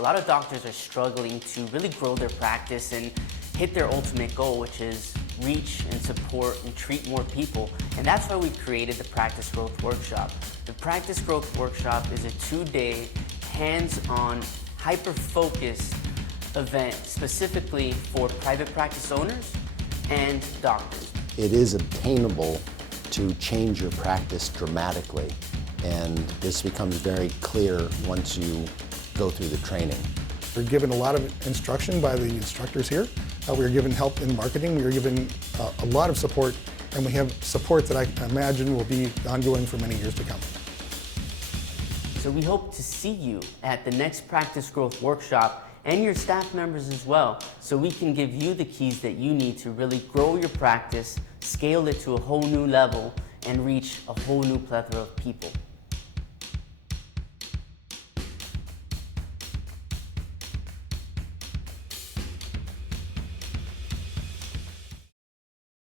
A lot of doctors are struggling to really grow their practice and hit their ultimate goal, which is reach and support and treat more people. And that's why we created the Practice Growth Workshop. The Practice Growth Workshop is a 2-day, hands-on, hyper-focused event specifically for private practice owners and doctors. It is obtainable to change your practice dramatically, and this becomes very clear once you go through the training. We're given a lot of instruction by the instructors here. We are given help in marketing. We are given a lot of support, and we have support that I imagine will be ongoing for many years to come. So we hope to see you at the next Practice Growth Workshop and your staff members as well, so we can give you the keys that you need to really grow your practice, scale it to a whole new level, and reach a whole new plethora of people.